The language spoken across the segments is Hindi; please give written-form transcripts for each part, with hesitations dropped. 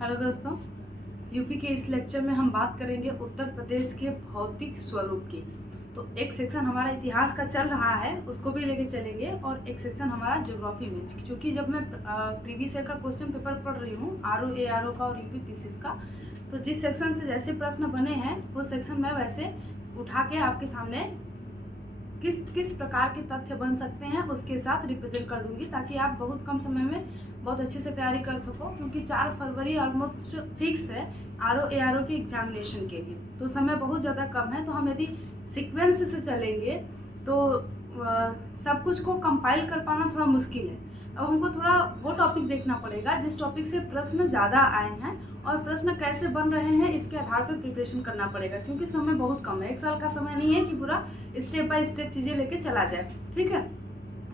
हेलो दोस्तों, यूपी के इस लेक्चर में हम बात करेंगे उत्तर प्रदेश के भौतिक स्वरूप की। तो एक सेक्शन हमारा इतिहास का चल रहा है, उसको भी लेके चलेंगे, और एक सेक्शन हमारा ज्योग्राफी में, क्योंकि जब मैं प्रीवियस ईयर का क्वेश्चन पेपर पढ़ रही हूँ आरओ का और यूपी पीसीएस का, तो जिस सेक्शन से जैसे प्रश्न बने हैं वो सेक्शन मैं वैसे उठा के आपके सामने किस किस प्रकार के तथ्य बन सकते हैं उसके साथ रिप्रेजेंट कर दूंगी, ताकि आप बहुत कम समय में बहुत अच्छे से तैयारी कर सको। क्योंकि 4 फरवरी ऑलमोस्ट फिक्स है आरओ के एग्जामिनेशन के लिए, तो समय बहुत ज़्यादा कम है। तो हम यदि सीक्वेंस से चलेंगे तो सब कुछ को कंपाइल कर पाना थोड़ा मुश्किल है। अब हमको थोड़ा वो टॉपिक देखना पड़ेगा जिस टॉपिक से प्रश्न ज़्यादा आए हैं, और प्रश्न कैसे बन रहे हैं इसके आधार पर प्रिपरेशन करना पड़ेगा, क्योंकि समय बहुत कम है। 1 साल का समय नहीं है कि पूरा स्टेप बाय स्टेप चीज़ें लेके चला जाए। ठीक है,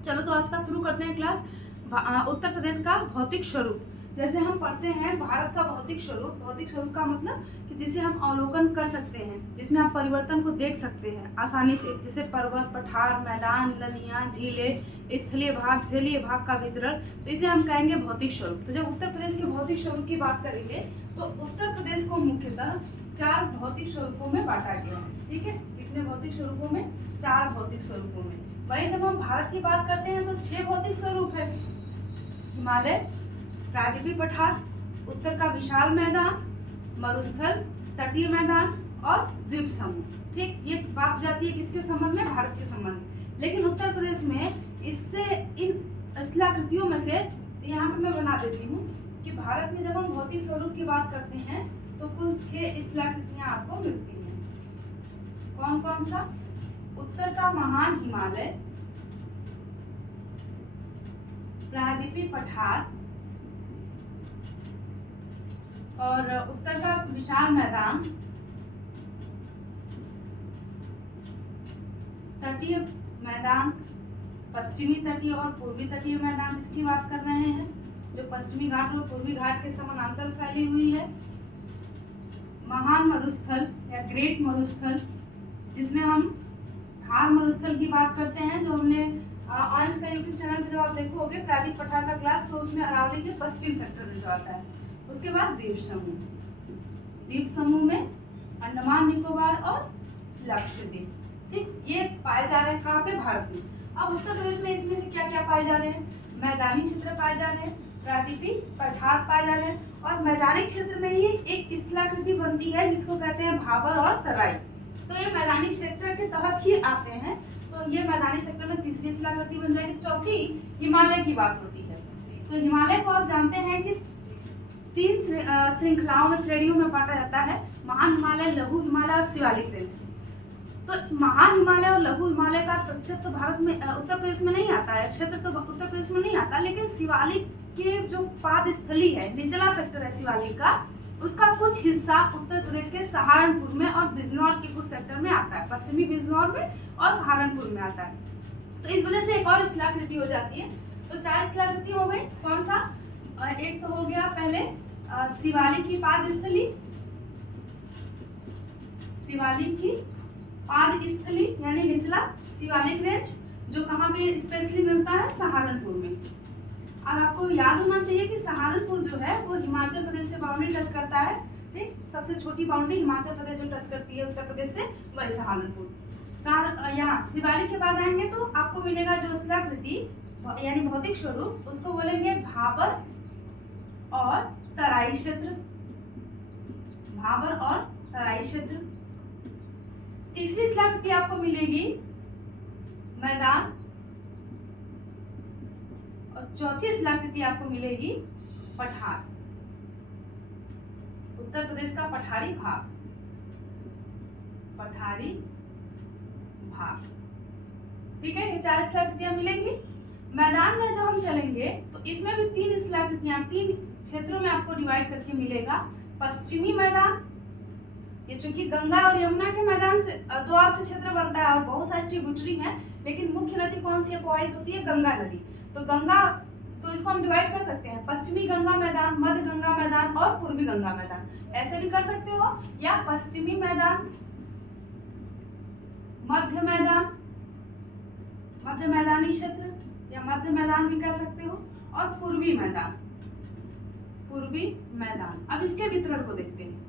चलो तो आज का शुरू करते हैं क्लास। उत्तर प्रदेश का भौतिक स्वरूप। जैसे हम पढ़ते हैं भारत का भौतिक स्वरूप। भौतिक स्वरूप का मतलब कि जिसे हम अवलोकन कर सकते हैं, जिसमें आप परिवर्तन को देख सकते हैं आसानी से, जैसे पर्वत, पठार, मैदान, नदियाँ, झीलें, स्थलीय भाग, जलीय भाग का वितरण, तो इसे हम कहेंगे भौतिक स्वरूप। तो जब उत्तर प्रदेश के भौतिक स्वरूप की बात करेंगे तो उत्तर प्रदेश को मुख्यतः 4 भौतिक स्वरूपों में बांटा गया है। ठीक है, कितने भौतिक स्वरूपों में? 4 भौतिक स्वरूपों में। वहीं जब हम भारत की बात करते हैं तो 6 भौतिक स्वरूप है। हिमालय, प्रायद्वीपीय पठार, उत्तर का विशाल मैदान, मरुस्थल, तटीय मैदान और द्वीप समूह। ठीक, ये बात जाती है किसके संबंध में? भारत के संबंध में। लेकिन उत्तर प्रदेश में इससे इन स्थलाकृतियों में से यहाँ पे मैं बना देती हूँ कि भारत में जब हम भौतिक स्वरूप की बात करते हैं तो कुल 6 स्थलाकृतियाँ आपको मिलती हैं। कौन कौन सा? उत्तर का महान हिमालय, प्रायद्वीपीय पठार और उत्तर का विशाल मैदान, तटीय मैदान, पश्चिमी तटीय और पूर्वी तटीय मैदान जिसकी बात कर रहे हैं, जो पश्चिमी घाट और पूर्वी घाट के समानांतर फैली हुई है। महान मरुस्थल या ग्रेट मरुस्थल, जिसमें हम थार मरुस्थल की बात करते हैं, जो हमने अंश का यूट्यूब चैनल पे जब आप देखोगे प्रायद्वीप पठार का क्लास, तो उसमें अरावली के पश्चिम सेक्टर में जो आता है। उसके बाद द्वीप समूह। द्वीप समूह में अंडमान निकोबार और लक्षद्वीप। ठीक, ये पाए जा रहे हैं कहाँ पे? भारत में। अब उत्तर प्रदेश में इसमें से क्या क्या पाए जा रहे हैं? मैदानी क्षेत्र पाए जा रहे हैं, प्रायद्वीपीय पठार पाए जा रहे हैं, और मैदानी क्षेत्र में ही एक स्थलाकृति बनती है जिसको कहते हैं भाबर और तराई। तो ये मैदानी सेक्टर के तहत ही आते हैं। तो ये मैदानी सेक्टर में तीसरी स्थलाकृति बन जाएगी। चौथी हिमालय की बात होती है। तो हिमालय को आप जानते हैं कि 3 श्रृंखलाओं में, श्रेणियों में बांटा जाता है। महान हिमालय, लघु हिमालय और शिवालिक रेंज। तो महान हिमालय और लघु हिमालय का प्रतिशत तो भारत में, उत्तर प्रदेश में नहीं आता है, क्षेत्र तो उत्तर प्रदेश में नहीं आता, लेकिन शिवालिक के जो पाद स्थली है, निचला सेक्टर है शिवालिक का, उसका कुछ हिस्सा उत्तर प्रदेश के सहारनपुर में और बिजनौर के कुछ सेक्टर में आता है, पश्चिमी बिजनौर में और सहारनपुर में आता है। तो इस वजह से एक और स्थलाकृति हो जाती है। तो 4 स्थलाकृति हो गई। कौन सा? एक तो हो गया पहले शिवालिक की पाद स्थली, शिवालिक की पाद स्थली यानी निचला शिवालिक रेंज, जो कहाँ पे स्पेशली मिलता है? सहारनपुर में। और आपको याद होना चाहिए कि सहारनपुर जो है वो हिमाचल प्रदेश से बाउंड्री टच करता है। ठीक, सबसे छोटी बाउंड्री हिमाचल प्रदेश जो टच करती है उत्तर प्रदेश से, वही सहारनपुर। यहाँ शिवालिक के बाद आएंगे तो आपको मिलेगा जो स्थलाकृति यानी भौतिक स्वरूप, उसको बोलेंगे भाबर और तराई क्षेत्र। भाबर और तराई क्षेत्र। तीसरी स्थलाकृति आपको मिलेगी मैदान, और चौथी स्थलाकृति आपको मिलेगी पठार। उत्तर प्रदेश का पठारी भाग, पठारी भाग। ठीक है, ये 4 स्थलाकृतियां मिलेंगी। मैदान में जब हम चलेंगे तो इसमें भी 3 स्थलाकृतियां 3 क्षेत्रों में आपको डिवाइड करके मिलेगा। पश्चिमी मैदान, ये चूंकि गंगा और यमुना के मैदान से 2 आपसे क्षेत्र बनता है और बहुत सारी ट्रिब्यूटरी हैं, लेकिन मुख्य नदी कौन सी प्रवाहित होती है? गंगा नदी। तो गंगा, तो इसको हम डिवाइड कर सकते हैं पश्चिमी गंगा मैदान, मध्य गंगा मैदान और पूर्वी गंगा मैदान, ऐसे भी कर सकते हो। या पश्चिमी मैदान, मध्य मैदान, मध्य मैदानी क्षेत्र या मध्य मैदान भी कह सकते हो, और पूर्वी मैदान। पूर्वी मैदान। अब इसके वितरण को देखते हैं।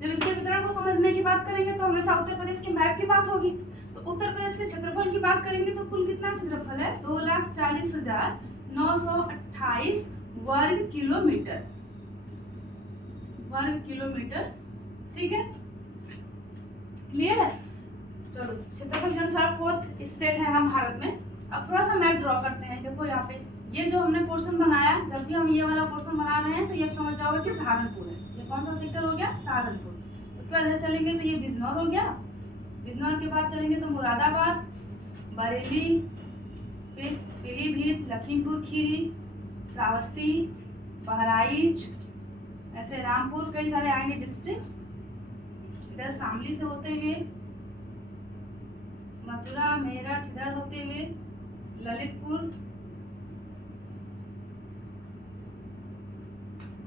जब इसके वितरण को समझने की बात करेंगे तो हमेशा उत्तर प्रदेश के मैप की बात होगी। तो उत्तर प्रदेश के क्षेत्रफल की बात करेंगे तो कुल कितना क्षेत्रफल है? 2,40,928 वर्ग किलोमीटर। ठीक है, क्लियर है? चलो, क्षेत्रफल के अनुसार 4th स्टेट है हम भारत में। अब थोड़ा सा मैप ड्रॉ करते हैं। देखो यहाँ पे ये जो हमने पोर्शन बनाया, जब भी हम ये वाला पोर्शन बना रहे हैं तो ये समझ जाओगे कि सहारनपुर है। ये कौन सा सेक्टर हो गया? सहारनपुर। उसके बाद इधर चलेंगे तो ये बिजनौर हो गया। बिजनौर के बाद चलेंगे तो मुरादाबाद, बरेली, फिर पीलीभीत, लखीमपुर खीरी, श्रावस्ती, बहराइच, ऐसे रामपुर, कई सारे आएंगे डिस्ट्रिक्ट। इधर शामली से होते हुए मथुरा, मेरठ, इधर होते हुए ललितपुर,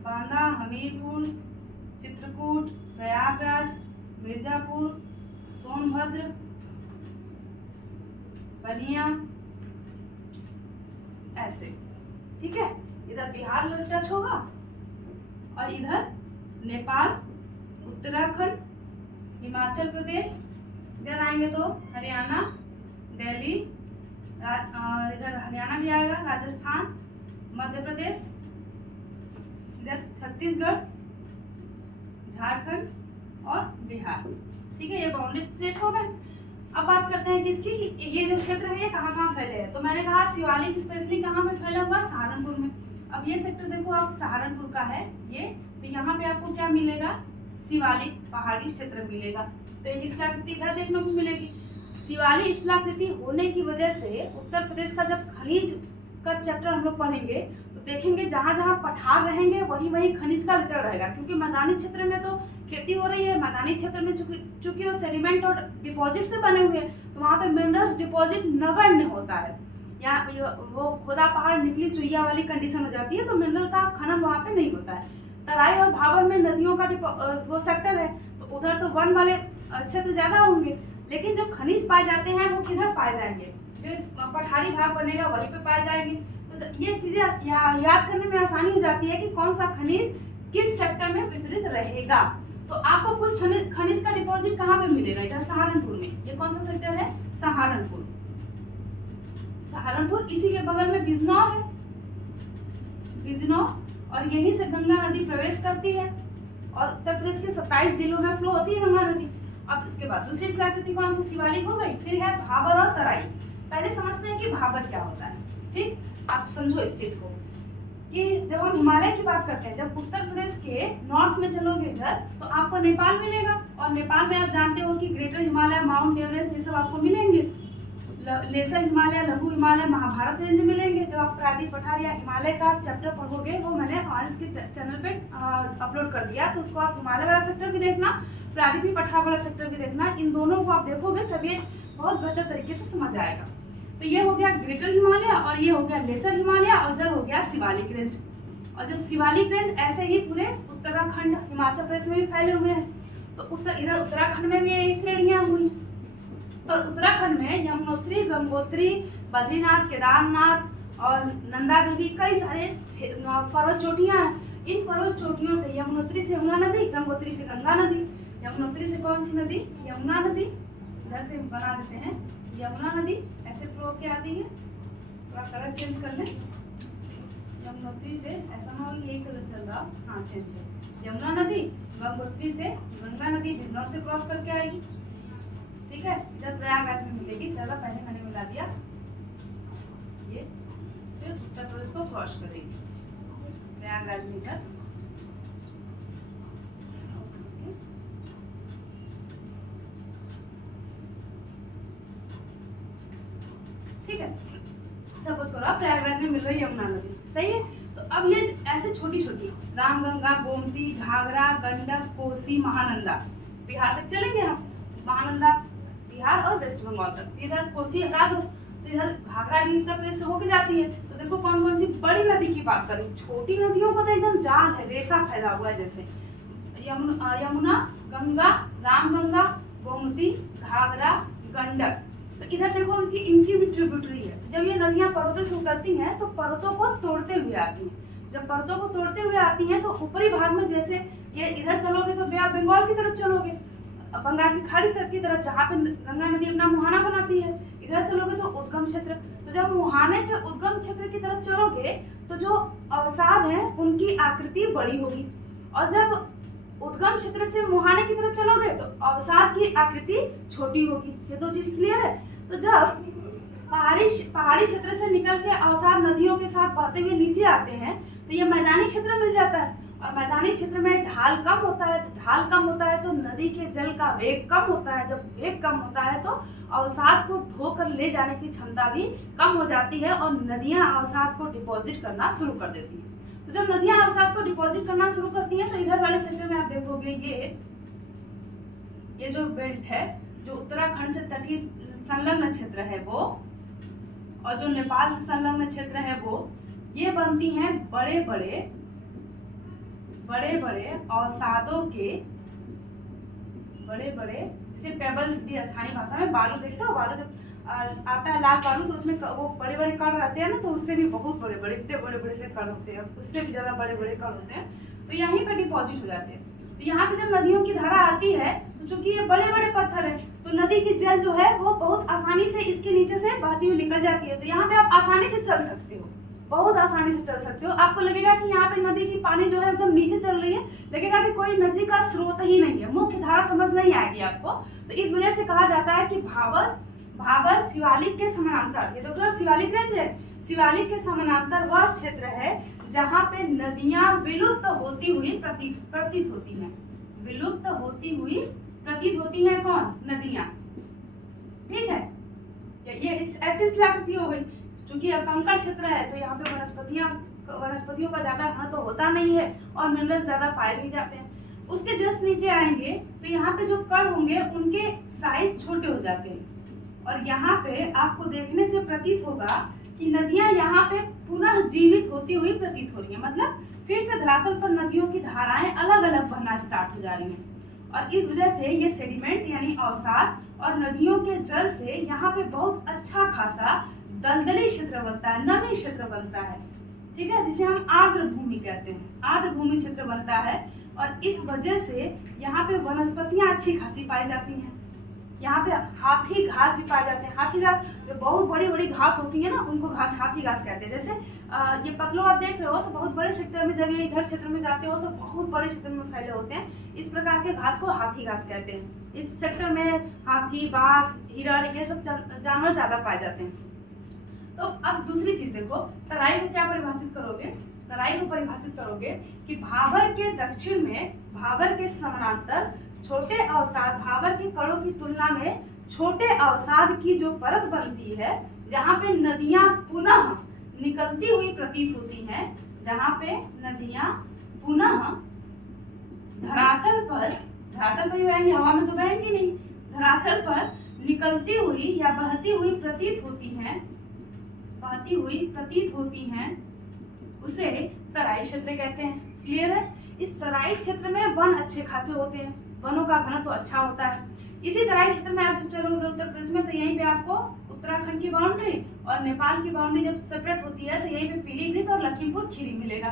बांदा, हमीरपुर, चित्रकूट, प्रयागराज, मिर्जापुर, सोनभद्र, बलिया, ऐसे। ठीक है, इधर बिहार टच होगा और इधर नेपाल, उत्तराखंड, हिमाचल प्रदेश, इधर आएंगे तो हरियाणा, दिल्ली, इधर हरियाणा भी आएगा, राजस्थान, मध्य प्रदेश, इधर छत्तीसगढ़, झारखंड और बिहार। ठीक है, ये बाउंड्री स्टेट हो गए। अब बात करते हैं कि इसकी ये जो क्षेत्र है ये कहाँ कहाँ फैले हैं। तो मैंने कहा शिवालिक स्पेशली कहाँ पे फैला हुआ? सहारनपुर में। अब ये सेक्टर देखो आप, सहारनपुर का है ये, तो यहाँ पे आपको क्या मिलेगा? शिवालिक पहाड़ी क्षेत्र मिलेगा। तो एक स्थलाकृति इधर देखने को मिलेगी। शिवालिक स्थलाकृति होने की वजह से उत्तर प्रदेश का जब खनिज का चैप्टर हम लोग पढ़ेंगे तो देखेंगे जहाँ जहाँ पठार रहेंगे वहीं वहीं खनिज का वितरण रहेगा। क्योंकि मैदानी क्षेत्र में तो खेती हो रही है, मैदानी क्षेत्र में चूंकि वो सेडिमेंट और डिपॉजिट से बने हुए हैं तो वहाँ पे मिनरल्स डिपॉजिट नगण्य होता है। यहाँ वो खोदा पहाड़ निकली चुहिया वाली कंडीशन हो जाती है, तो मिनरल का खनन वहाँ पे नहीं होता है। तराई और भाबर में नदियों का वो सेक्टर है, तो उधर तो वन वाले क्षेत्र ज्यादा होंगे, लेकिन जो खनिज पाए जाते हैं वो किधर पाए जाएंगे? जो पठारी भाग बनेगा वहीं पे पाए जाएंगे। तो ये चीजें याद करने में आसानी हो जाती है कि कौन सा खनिज किस सेक्टर में वितरित रहेगा। तो आपको कुछ खनिज का डिपॉजिट कहाँ पे मिलेगा? इधर सहारनपुर में। ये कौन सा सेक्टर है? सहारनपुर। सहारनपुर, इसी के बगल में बिजनौर है, बिजनौर, और यहीं से गंगा नदी प्रवेश करती है और उत्तर प्रदेश के 27 जिलों में फ्लो होती है गंगा नदी। अब उसके बाद दूसरी स्थलाकृति कौन सी? शिवालिक हो गई। फिर है भाबर और तराई। पहले समझते हैं कि भाबर क्या होता है। ठीक, आप समझो इस चीज को कि जब हम हिमालय की बात करते हैं, जब उत्तर प्रदेश के नॉर्थ में चलोगे इधर तो आपको नेपाल मिलेगा, और नेपाल में आप जानते हो कि ग्रेटर हिमालय, माउंट एवरेस्ट, ये सब आपको मिलेंगे। लेसर हिमालय, लघु हिमालय, महाभारत रेंज मिलेंगे। जब आप प्रायद्वीप पठार या हिमालय का चैप्टर पढ़ोगे, वो मैंने ऑयल्स के चैनल पे अपलोड कर दिया, तो उसको आप हिमालय वाला सेक्टर भी देखना, प्रायद्वीप पठार वाला सेक्टर भी देखना। इन दोनों को आप देखोगे तब ये बहुत बेहतर तरीके से समझ आएगा। तो ये हो गया ग्रेटर हिमालय और ये हो गया लेसर हिमालय और इधर हो गया शिवालिक रेंज। और जब शिवालिक रेंज ऐसे ही पूरे उत्तराखंड, हिमाचल प्रदेश में भी फैले हुए हैं, तो इधर उत्तराखंड में भी यही श्रेणियां हुई। तो उत्तराखंड में यमुनोत्री, गंगोत्री, बद्रीनाथ, केदारनाथ और नंदा देवी, कई सारे पर्वत चोटियां हैं। इन पर्वत चोटियों से यमुनोत्री से यमुना नदी, गंगोत्री से गंगा नदी, यमुनोत्री से कौन सी नदी? यमुना नदी। इधर से बना देते हैं, यमुना नदी ऐसे फ्लो के आती है। थोड़ा कलर चेंज कर लें। यमुनोत्री से, ऐसा ना हो यही कलर चल रहा, हाँ चेंज है। यमुना नदी गंगोत्री से गंगा नदी बिजनौर से क्रॉस करके आएगी। ठीक है, इधर प्रयागराज में मिलेगी, ज़्यादा पहले मैंने मिला दिया ये। फिर उत्तर प्रदेश को क्रॉस करेगी प्रयागराज में इधर साउथ में। ठीक है, सपोज करो प्रयागराज में मिल रही यमुना नदी, सही है। तो अब ये ऐसे छोटी छोटी रामगंगा, गोमती, घाघरा, गंडक, कोसी, महानंदा, बिहार तक चलेंगे हम। महानंदा बिहार और वेस्ट बंगाल तक। इधर कोसी हटा दो तो इधर घाघरा भी उत्तर प्रदेश से होके जाती है। तो देखो कौन कौन सी बड़ी नदी की बात करें, छोटी नदियों को तो एकदम जाल है, रेसा फैला हुआ है जैसे यमुना, गंगा, रामगंगा, गोमती, घाघरा, गंडक। तो इधर देखो इनकी भी ट्रिब्यूटरी है। जब ये नदियां पर्वतों से उतरती हैं तो पर्वतों को तोड़ते हुए आती हैं। जब परतों को तोड़ते हुए आती हैं तो ऊपरी भाग में, जैसे ये इधर चलोगे तो बे ऑफ बंगाल की तरफ चलोगे, बंगाल की खाड़ी तक की तरफ जहाँ पे गंगा नदी अपना मुहाना बनाती है, इधर चलोगे तो उद्गम क्षेत्र। तो जब मुहाने से उद्गम क्षेत्र की तरफ चलोगे तो जो अवसाद हैं उनकी आकृति बड़ी होगी, और जब उद्गम क्षेत्र से मुहाने की तरफ चलोगे तो अवसाद की आकृति छोटी होगी। ये दो चीज क्लियर है। तो जब पहाड़ी क्षेत्र से निकल के अवसाद नदियों के साथ बहते हुए नीचे आते हैं तो ये मैदानी क्षेत्र मिल जाता है, और मैदानी क्षेत्र में ढाल कम होता है। ढाल कम होता है तो नदी के जल का वेग कम होता है। जब वेग कम होता है तो अवसाद को ढोकर ले जाने की क्षमता भी कम हो जाती है और नदियां अवसाद को डिपॉजिट करना शुरू कर देती हैं। तो जब नदियां अवसाद को डिपॉजिट करना शुरू करती हैं तो इधर वाले सेक्टर में आप देखोगे ये जो बेल्ट है, जो उत्तराखंड से तटीय संलग्न क्षेत्र है वो, और जो नेपाल से संलग्न क्षेत्र है वो, ये बनती हैं बड़े बड़े अवसादों के, जैसे पेबल्स भी स्थानीय भाषा में बालू, देखते हो बालू जब आता है लाल बालू तो उसमें वो बड़े बड़े कण रहते हैं ना, तो उससे भी बहुत बड़े इतने बड़े से कण होते हैं, उससे भी ज्यादा बड़े कण होते हैं, तो यहीं पर डिपॉजिट हो जाते हैं। तो यहाँ पे जब नदियों की धारा आती है तो चूंकि ये बड़े पत्थर है तो नदी की जल जो है वो बहुत आसानी से इसके नीचे से बहती हुई निकल जाती है। तो यहाँ पे आप आसानी से चल सकते हो, बहुत आसानी से चल सकते हो। आपको लगेगा कि यहाँ पे नदी की पानी जो है एकदम नीचे चल रही है, लगेगा कि कोई नदी का स्रोत ही नहीं है, मुख्य धारा समझ नहीं आएगी आपको। तो इस वजह से कहा जाता है कि भाबर शिवालिक के समानांतर, ये तो शिवालिक रेंज है, शिवालिक के समानांतर वह क्षेत्र है जहाँ पे नदियां विलुप्त होती हुई प्रतीत होती हैं। विलुप्त होती हुई प्रतीत होती हैं कौन? नदियां। ठीक है, ये ऐसी स्थलाकृति हो गई। चूंकि कंकड़ क्षेत्र है तो यहाँ पे वनस्पतियों का ज्यादा घनत्व तो होता नहीं है और मिनरल ज्यादा पाए नहीं जाते हैं। उसके जस्ट नीचे आएंगे तो यहाँ पे जो कण होंगे उनके साइज छोटे हो जाते हैं, और यहाँ पे आपको देखने से प्रतीत होगा कि नदियां यहाँ पे पुनः जीवित होती हुई प्रतीत हो रही हैं। मतलब फिर से धरातल पर नदियों की धाराएं अलग अलग बहना स्टार्ट हो जा रही हैं, और इस वजह से ये सेडिमेंट यानी अवसाद और नदियों के जल से यहाँ पे बहुत अच्छा खासा दलदली क्षेत्र बनता है, नमी क्षेत्र बनता है। ठीक है, जिसे हम आर्द्र भूमि कहते हैं, आर्द्र भूमि क्षेत्र बनता है, और इस वजह से यहाँ पे वनस्पतियां अच्छी खासी पाई जाती हैं। यहाँ पे हाथी घास भी पाए जाते हैं। हाथी घास जो बहुत बड़ी घास होती है ना, उनको हाथी घास कहते हैं। जैसे ये पतलो आप देख रहे हो तो बहुत बड़े क्षेत्र में, जब ये इधर क्षेत्र में जाते हो तो बहुत बड़े क्षेत्र में फैले होते हैं। इस प्रकार के घास को हाथी घास कहते हैं। इस सेक्टर में हाथी, बाघ, हिरण, ये सब जानवर ज्यादा पाए जाते हैं। तो अब दूसरी चीज देखो, तराई को क्या परिभाषित करोगे? तराई को परिभाषित करोगे कि भाबर के दक्षिण में, भाबर के समानांतर छोटे अवसाद, भाबर के कणों की तुलना में छोटे अवसाद की जो परत बनती है, जहाँ पे नदियां पुनः निकलती हुई प्रतीत होती हैं, जहाँ पे नदियां पुनः धरातल पर ही बहेंगी, हवा में तो बहेंगी नहीं, धरातल पर निकलती हुई या बहती हुई प्रतीत होती हैं, उसे तराई क्षेत्र कहते हैं। क्लियर है? इस तराई क्षेत्र में वन अच्छे खासे होते हैं, वनों का घनत्व तो अच्छा होता है। इसी तराई क्षेत्र में आप जब चलोगे उत्तर प्रदेश में तो यहीं पे आपको उत्तराखंड की बाउंड्री और नेपाल की बाउंड्री जब सेपरेट होती है तो यहीं पे पीलीभीत और लखीमपुर खीरी मिलेगा।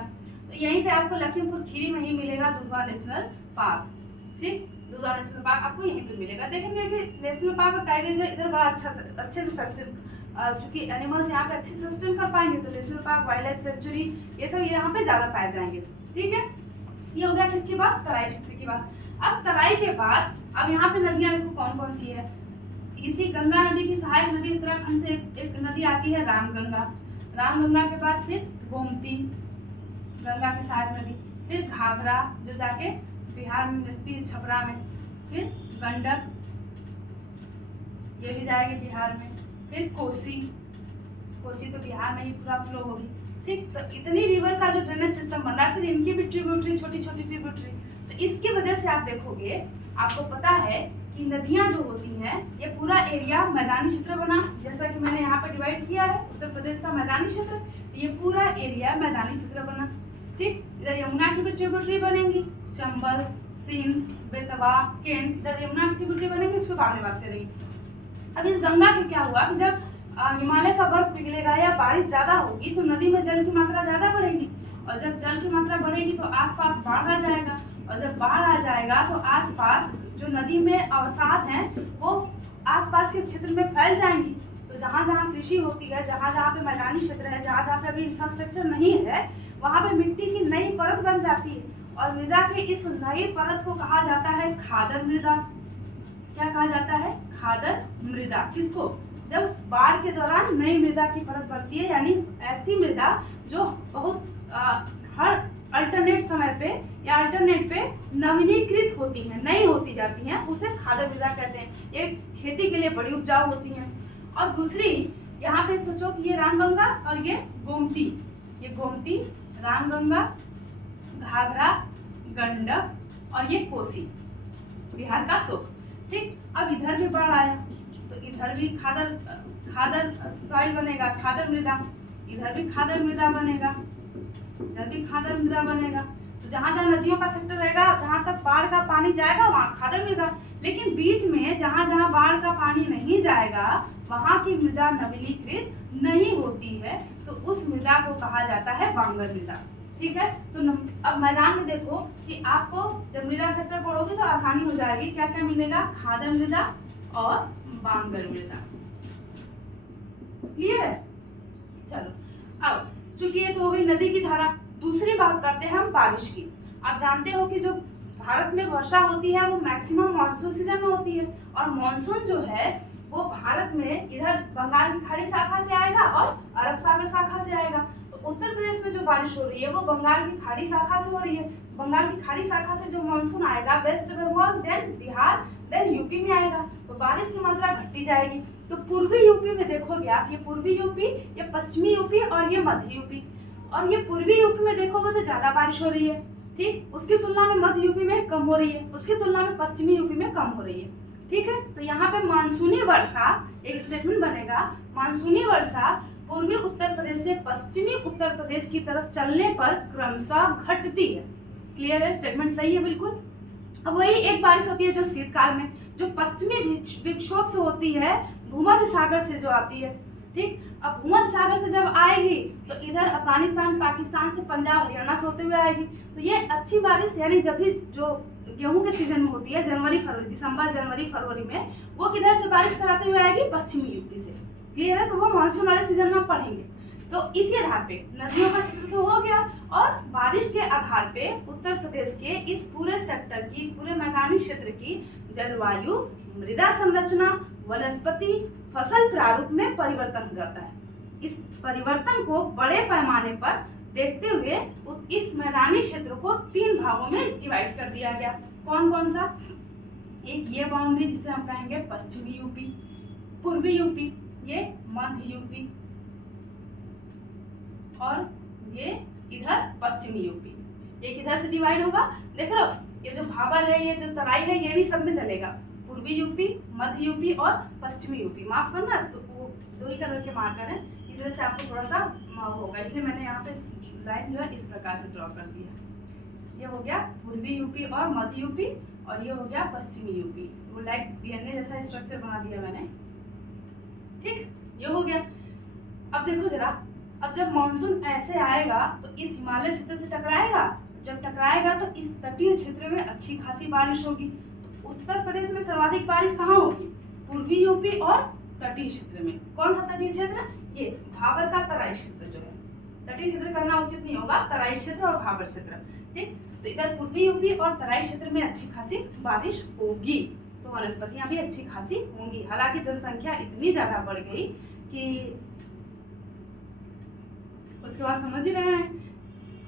तो यहीं पे आपको लखीमपुर खीरी में ही मिलेगा दुधवा नेशनल पार्क। ठीक, दुधवा नेशनल पार्क आपको यहीं पे मिलेगा। देखेंगे कि नेशनल पार्क और टाइगर रिजर्व इधर बड़ा अच्छे से सस्टेन, चूंकि एनिमल्स यहाँ पे अच्छे से सस्टेन कर पाएंगे तो national park, wild life sanctuary, ये सब यहाँ पे ज्यादा पाए जाएंगे। ठीक है, ये हो गया किसकी बात? तराई क्षेत्र की बात। अब तराई के बाद अब यहाँ पे नदियां देखो कौन कौन सी है। इसी गंगा नदी की सहायक नदी उत्तराखंड से एक नदी आती है रामगंगा। रामगंगा के बाद फिर गोमती, गंगा की सहायक नदी, फिर घाघरा जो जाके बिहार में मिलती है छपरा में, फिर गंडक ये भी जाएगी बिहार में, फिर कोसी तो बिहार में ही पूरा फ्लो होगी। ठीक, तो इतनी रिवर का जो ड्रेनेज सिस्टम बन रहा है, फिर इनकी भी ट्रिब्यूटरी, छोटी ट्रिब्यूटरी, तो इसकी वजह से आप देखोगे, आपको पता है कि नदियां जो होती हैं ये पूरा एरिया मैदानी क्षेत्र बना, जैसा कि मैंने यहाँ पे डिवाइड किया है उत्तर प्रदेश का मैदानी क्षेत्र, ये पूरा एरिया मैदानी क्षेत्र बना। ठीक, इधर यमुना की भी ट्रिब्यूटरी बनेंगी, चंबल, सिंध, बेतवा, केंट, इधर यमुना की ट्रिब्यूटरी बनेंगी, उस पर बाद में बात करेंगे। अब इस गंगा के क्या हुआ कि जब हिमालय का बर्फ पिघलेगा या बारिश ज्यादा होगी तो नदी में जल की मात्रा ज्यादा बढ़ेगी, और जब जल की मात्रा बढ़ेगी तो आसपास बाढ़ आ जाएगा, और जब बाढ़ आ जाएगा तो आसपास जो नदी में अवसाद हैं वो आसपास के क्षेत्र में फैल जाएंगी। तो जहाँ जहाँ कृषि होती है, जहाँ जहाँ पे मैदानी क्षेत्र है, जहाँ जहाँ पे अभी इंफ्रास्ट्रक्चर नहीं है, वहाँ पे मिट्टी की नई परत बन जाती है, और मृदा की इस नई परत को कहा जाता है खादर मृदा। क्या कहा जाता है? खादर मृदा। किसको? जब बाढ़ के दौरान नई मृदा की परत बनती है, यानी ऐसी मृदा जो बहुत हर अल्टरनेट समय पे या अल्टरनेट पे नवीनीकृत होती हैं, नई होती जाती हैं, उसे खादर मृदा कहते हैं। ये खेती के लिए बड़ी उपजाऊ होती हैं। और दूसरी, यहाँ पे सोचो कि ये रामगंगा और ये गोमती, ये गोमती, रामगंगा, घाघरा, गंडक और ये कोसी, बिहार का शोक। ठीक, अब इधर भी बाढ़ आया तो इधर भी खादर सॉइल बनेगा, खादर मृदा। इधर भी खादर मृदा बनेगा, इधर भी खादर मृदा बनेगा। तो जहाँ जहाँ नदियों का सेक्टर रहेगा, जहाँ तक बाढ़ का पानी जाएगा वहाँ खादर मृदा, लेकिन बीच में जहाँ जहाँ बाढ़ का पानी नहीं जाएगा वहाँ की मृदा नवीनीकृत नहीं होती है, तो उस मृदा को कहा जाता है बांगर मृदा। ठीक है, तो अब मैदान में देखो कि आपको जब मृदा सेक्टर पढ़ोगे तो आसानी हो जाएगी। क्या क्या मिलेगा? खादर मृदा और बांगर मृदा। क्लियर है? चलो, अब चूंकि ये तो हो गई नदी की धारा, दूसरी बात करते हैं हम बारिश की। आप जानते हो कि जो भारत में वर्षा होती है वो मैक्सिमम मानसून सीजन में होती है, और मानसून जो है वो भारत में इधर बंगाल की खाड़ी शाखा से आएगा और अरब सागर शाखा से आएगा। तो उत्तर प्रदेश में जो बारिश हो रही है वो बंगाल की खाड़ी शाखा से हो रही है। बंगाल की खाड़ी शाखा से जो मानसून आएगा West Bengal, then Bihar, then UP में आएगा, तो बारिश की मात्रा घटती जाएगी। तो पूर्वी यूपी में देखोगे आप, ये पूर्वी यूपी, ये पश्चिमी यूपी और ये मध्य यूपी। और ये पूर्वी यूपी में देखोगे तो ज्यादा बारिश हो रही है, ठीक, उसकी तुलना में मध्य यूपी में कम हो रही है, उसकी तुलना में पश्चिमी यूपी में कम हो रही है। ठीक है, तो यहाँ पे मानसूनी वर्षा, एक स्टेटमेंट बनेगा, मानसूनी वर्षा पूर्वी उत्तर प्रदेश से पश्चिमी उत्तर प्रदेश की तरफ चलने पर क्रमशः घटती है। क्लियर है? स्टेटमेंट सही है बिल्कुल। अब वही एक बारिश होती है जो शीतकाल में, जो पश्चिमी विक्षोभ से होती है, भूमध्य सागर से जो आती है। ठीक, अब भूमध्य सागर से जब आएगी तो इधर अफगानिस्तान, पाकिस्तान से, पंजाब, हरियाणा से होते हुए आएगी। तो ये अच्छी बारिश, यानी जब भी जो गेहूं के सीजन में होती है, जनवरी फरवरी, दिसंबर जनवरी फरवरी में, वो किधर से बारिश कराते हुए आएगी? पश्चिमी यूपी से। क्लियर है? तो वो मानसून वाले सीजन में पढ़ेंगे। तो इसी आधार पे नदियों का क्षेत्र तो हो गया, और बारिश के आधार पे उत्तर प्रदेश के इस पूरे सेक्टर की, इस पूरे मैदानी क्षेत्र की जलवायु, मृदा संरचना, वनस्पति, फसल प्रारूप में परिवर्तन हो जाता है। इस परिवर्तन को बड़े पैमाने पर देखते हुए इस मैदानी क्षेत्र को 3 भागों में डिवाइड कर दिया गया। कौन कौन सा? एक ये बाउंड्री जिसे हम कहेंगे पश्चिमी यूपी, पूर्वी यूपी, ये मध्य यूपी, और ये इधर पश्चिमी यूपी। ये किधर से डिवाइड होगा? देख लो, ये जो भाबर है, ये जो तराई है, ये भी सब में चलेगा, पूर्वी यूपी, मध्य यूपी और पश्चिमी यूपी। माफ करना, तो वो 2 ही कलर के मार्कर हैं, इस वजह से आपको थोड़ा सा होगा, इसलिए मैंने यहाँ पे लाइन जो है इस प्रकार से ड्रॉ कर दिया। ये हो गया पूर्वी यूपी और मध्य यूपी, और ये हो गया पश्चिमी यूपी। वो लाइक डीएनए जैसा स्ट्रक्चर बना दिया मैंने। ठीक, ये हो गया। अब देखो जरा, अब जब मानसून ऐसे आएगा तो इस हिमालय क्षेत्र से टकराएगा, जब टकराएगा तो इस तटीय क्षेत्र में अच्छी खासी बारिश होगी। तो उत्तर प्रदेश में सर्वाधिक बारिश कहाँ होगी? पूर्वी यूपी और तटीय क्षेत्र में। कौन सा तटीय क्षेत्र? ये भाबर का तराई क्षेत्र जो है, तटीय क्षेत्र कहना उचित नहीं होगा, तराई क्षेत्र और भाबर क्षेत्र। ठीक, तो इधर पूर्वी यूपी और तराई क्षेत्र में अच्छी खासी बारिश होगी, तो वनस्पतियां भी अच्छी खासी होंगी। हालांकि जनसंख्या इतनी ज्यादा बढ़ गई कि उसके बाद समझ ही रहे हैं,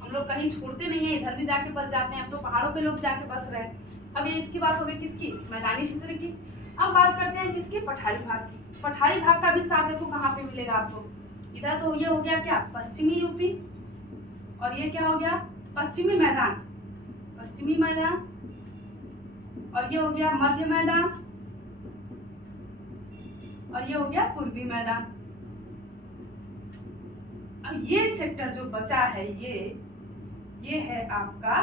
हम लोग कहीं छोड़ते नहीं है, इधर भी जाके बस जाते हैं। अब तो पहाड़ों पे लोग जाके बस रहे हैं। अब ये इसकी बात हो गई किसकी? मैदानी क्षेत्र की। अब बात करते हैं किसकी? पठारी भाग की। पठारी भाग का विस्तार देखो कहाँ पे मिलेगा आपको। इधर तो ये हो गया क्या? पश्चिमी यूपी, और ये क्या हो गया? पश्चिमी मैदान, पश्चिमी मैदान, और ये हो गया मध्य मैदान, और ये हो गया पूर्वी मैदान। अब ये सेक्टर जो बचा है, ये है आपका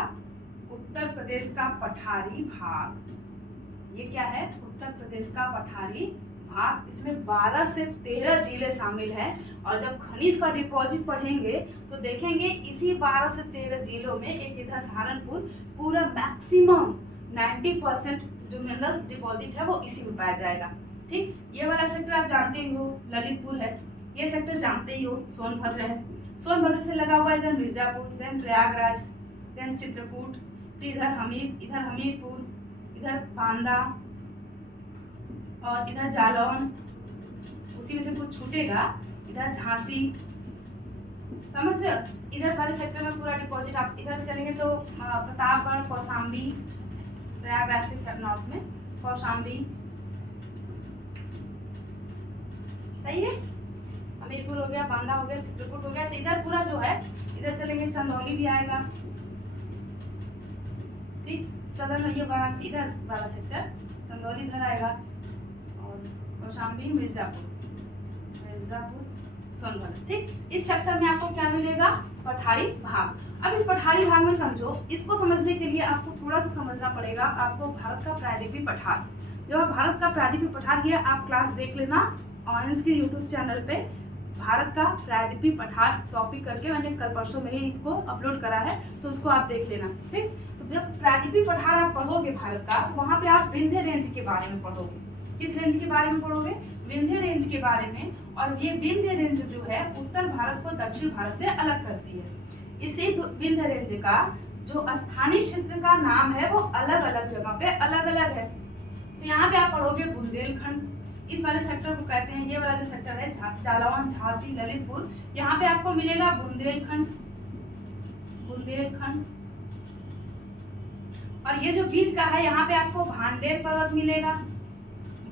उत्तर प्रदेश का पठारी भाग। ये क्या है? उत्तर प्रदेश का पठारी भाग, इसमें 12 से 13 जिले शामिल हैं। और जब खनिज का डिपॉजिट पढ़ेंगे तो देखेंगे इसी 12 से 13 जिलों में एक इधर सहारनपुर पूरा मैक्सिमम 90% जो मिनरल्स डिपॉजिट है वो इसी में पाया जाएगा। ठीक, ये वाला सेक्टर आप जानते ही हो, ललितपुर है। ये सेक्टर जानते ही हो, सोनभद्र है। सोनभद्र से लगा हुआ इधर मिर्जापुर, देन प्रयागराज, देन चित्रकूट, इधर हमीरपुर, इधर बांदा और इधर जालौन, उसी में से कुछ छूटेगा, इधर झांसी, समझ रहे हो। इधर वाले सेक्टर में पूरा डिपॉजिट। आप इधर चलेंगे तो प्रतापगढ़, कौशाम्बी, प्रयागराज से नॉर्थ में कौशाम्बी, सही है। हमीरपुर हो गया, बांदा हो गया, चित्रकूट हो गया। तो इधर पूरा जो है, इधर चलेंगे चंदौली भी आएगा। ठीक, सदर में ये वाराणसी इधर वाला सेक्टर, चंदौली इधर आएगा और कौशाम्बी, मिर्जापुर, सोनभद्र। ठीक, इस सेक्टर में आपको क्या मिलेगा? पठारी भाग। अब इस पठारी भाग में समझो, इसको समझने के लिए आपको थोड़ा सा समझना पड़ेगा। आपको भारत का प्रायद्वीपीय पठार, जब आप भारत का प्रायद्वीपीय पठार, ये आप क्लास देख लेना ऑयंस के यूट्यूब चैनल पे। भारत का प्रायद्वीपीय पठार टॉपिक करके मैंने कल परसों में ही इसको अपलोड करा है, तो उसको आप देख लेना। ठीक, तो जब प्रायद्वीपीय पठार आप पढ़ोगे भारत का, वहाँ पे आप विंध्य रेंज के बारे में पढ़ोगे। किस रेंज के बारे में पढ़ोगे? विंध्य रेंज के बारे में। और ये विंध्य रेंज जो है उत्तर भारत को दक्षिण भारत से अलग करती है। इसी विंध्य रेंज का जो स्थानीय क्षेत्र का नाम है वो अलग अलग जगह पे अलग अलग है। तो यहाँ पे आप पढ़ोगे बुंदेलखंड, इस वाले सेक्टर को कहते हैं, ये वाला जो सेक्टर है जालौन, झांसी, ललितपुर, यहाँ पे आपको मिलेगा बुंदेलखंड। और ये जो बीच का है, यहाँ पे आपको भांडेर पर्वत मिलेगा,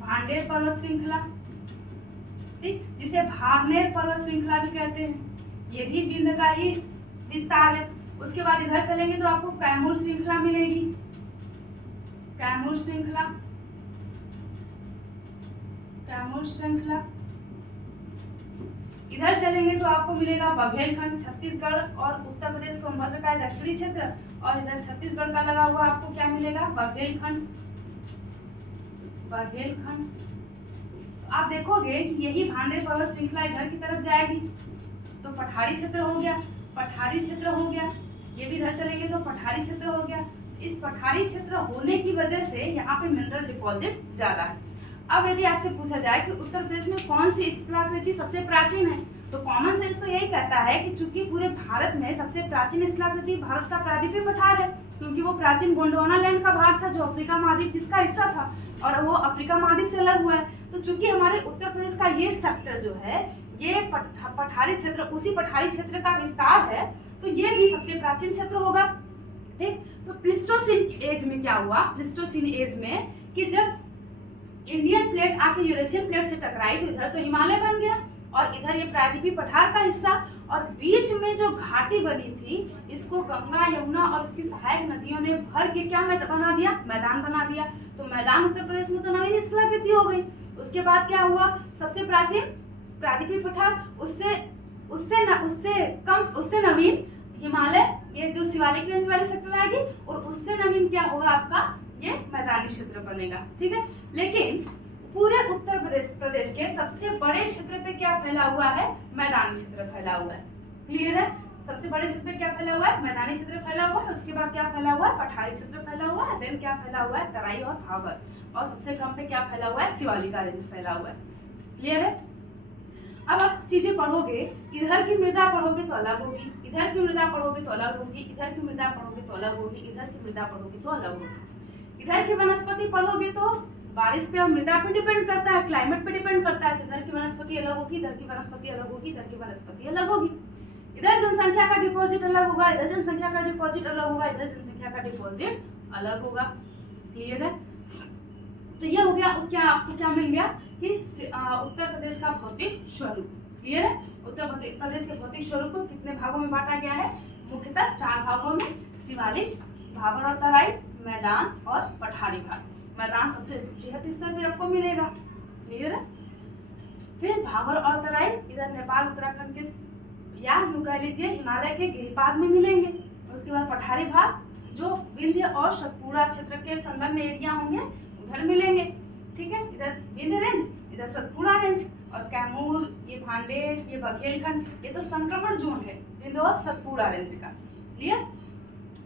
भांडेर पर्वत श्रृंखला, ठीक, जिसे भारनेर पर्वत श्रृंखला भी कहते हैं। ये भी विंध्य का ही विस्तार है। उसके बाद इधर चलेंगे तो आपको कैमूर श्रृंखला मिलेगी, कैमूर श्रृंखला। इधर चलेंगे तो आपको मिलेगा बघेलखंड, छत्तीसगढ़ और उत्तर प्रदेश सोनभद्र का दक्षिणी क्षेत्र। और इधर छत्तीसगढ़ का लगा हुआ आपको क्या मिलेगा? बघेलखंड। आप देखोगे कि यही भांडेर पर्वत श्रृंखला इधर की तरफ जाएगी, तो पठारी क्षेत्र हो गया, ये भी इधर चलेंगे तो पठारी क्षेत्र हो गया। इस पठारी क्षेत्र होने की वजह से यहाँ पे मिनरल डिपॉजिट ज्यादा है। अब यदि आपसे पूछा जाए कि उत्तर प्रदेश में कौन सी शिलाकृति सबसे प्राचीन है, तो कॉमन सेंस तो यही कहता है कि चूंकि पूरे भारत में सबसे प्राचीन शिलाकृति भारत का प्रायद्वीपीय पठार है, क्योंकि वो प्राचीन गोंडवाना लैंड का भाग था जो अफ्रीका महाद्वीप जिसका हिस्सा था, और वो अफ्रीका महाद्वीप से अलग हुआ है। तो चूंकि हमारे उत्तर प्रदेश का ये सेक्टर जो है, ये पठारी क्षेत्र, उसी पठारी क्षेत्र का विस्तार है, तो ये भी सबसे प्राचीन क्षेत्र होगा। ठीक, तो प्लीस्टोसीन एज में क्या हुआ? प्लीस्टोसीन एज में कि जब इंडियन प्लेट आके यूरेशियन प्लेट से टकराई, तो इधर तो हिमालय बन गया और इधर ये प्रायद्वीपीय पठार का हिस्सा, और बीच में जो घाटी बनी थी इसको गंगा, यमुना और उसकी सहायक नदियों ने भर के क्या बना दिया? मैदान बना दिया। तो मैदान उत्तर प्रदेश में तो नवीन शिलाकृति हो गई। उसके बाद क्या हुआ? सबसे प्राचीन प्रायद्वीपीय पठार, उससे नवीन हिमालय, ये जो शिवालिक रेंज वाले सेक्टर आएगी, और उससे नवीन क्या होगा आपका? ये मैदानी क्षेत्र बनेगा। ठीक है, लेकिन पूरे उत्तर प्रदेश के सबसे बड़े क्षेत्र पे क्या फैला हुआ है? मैदानी क्षेत्र फैला हुआ है। क्लियर है? सबसे बड़े क्षेत्र पे क्या फैला हुआ है? मैदानी क्षेत्र फैला हुआ है। उसके बाद क्या फैला हुआ है? पठारी क्षेत्र फैला हुआ है। देन क्या फैला हुआ है? तराई और भाबर। और सबसे कम पे क्या फैला हुआ है? शिवालिका रेंज फैला हुआ है। क्लियर है? अब आप चीजें पढ़ोगे, इधर की मृदा पढ़ोगे तो अलग होगी, इधर की मृदा पढ़ोगे तो अलग होगी, इधर की मृदा पढ़ोगे तो अलग होगी, इधर की मृदा पढ़ोगे तो अलग होगी। इधर की वनस्पति पढ़ोगे तो बारिश पे और मृदा पे डिपेंड करता है, क्लाइमेट पे डिपेंड करता है। तो इधर की वनस्पति अलग होगी, इधर की वनस्पति अलग होगी, इधर की वनस्पति अलग होगी। इधर जनसंख्या का डिपॉजिट अलग होगा, इधर जनसंख्या का डिपॉजिट अलग होगा, इधर जनसंख्या का डिपॉजिट अलग होगा। क्लियर है? तो ये हो गया, आपको क्या मिल गया कि उत्तर प्रदेश का भौतिक स्वरूप। क्लियर है? उत्तर प्रदेश के भौतिक स्वरूप को कितने भागों में बांटा गया है? मुख्यतः 4 भागों में, शिवालिक, भाबर और तराई, मैदान और पठारी भाग। मैदान सबसे बृहत स्तर पे आपको मिलेगा। क्लियर है? फिर भाबर और तराई इधर नेपाल, उत्तराखंड के, या यूं कह लीजिए हिमालय के गिरिपाद में मिलेंगे। उसके बाद पठारी भाग जो विंध्य और सतपुड़ा क्षेत्र के संलग्न एरिया होंगे उधर मिलेंगे। ठीक है, इधर विंध्य रेंज, इधर सतपुड़ा रेंज, और कैमूर, ये भांडेर, ये बघेलखंड, ये तो संक्रमण जोन है विंध्य सतपुड़ा रेंज का। क्लियर।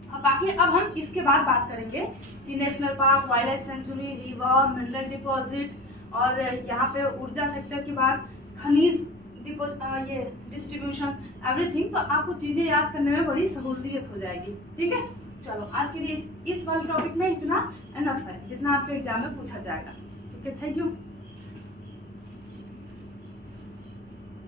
अब बाकी अब हम इसके बाद बात करेंगे कि national park, wild life sanctuary, river, mineral deposit, और यहाँ पे ऊर्जा सेक्टर की बात, खनिज ये डिस्ट्रीब्यूशन, एवरीथिंग। तो आपको चीज़ें याद करने में बड़ी सहूलियत हो जाएगी। ठीक है, चलो आज के लिए इस वाले टॉपिक में इतना एनफ है जितना आपके एग्जाम में पूछा जाएगा। Okay, thank you.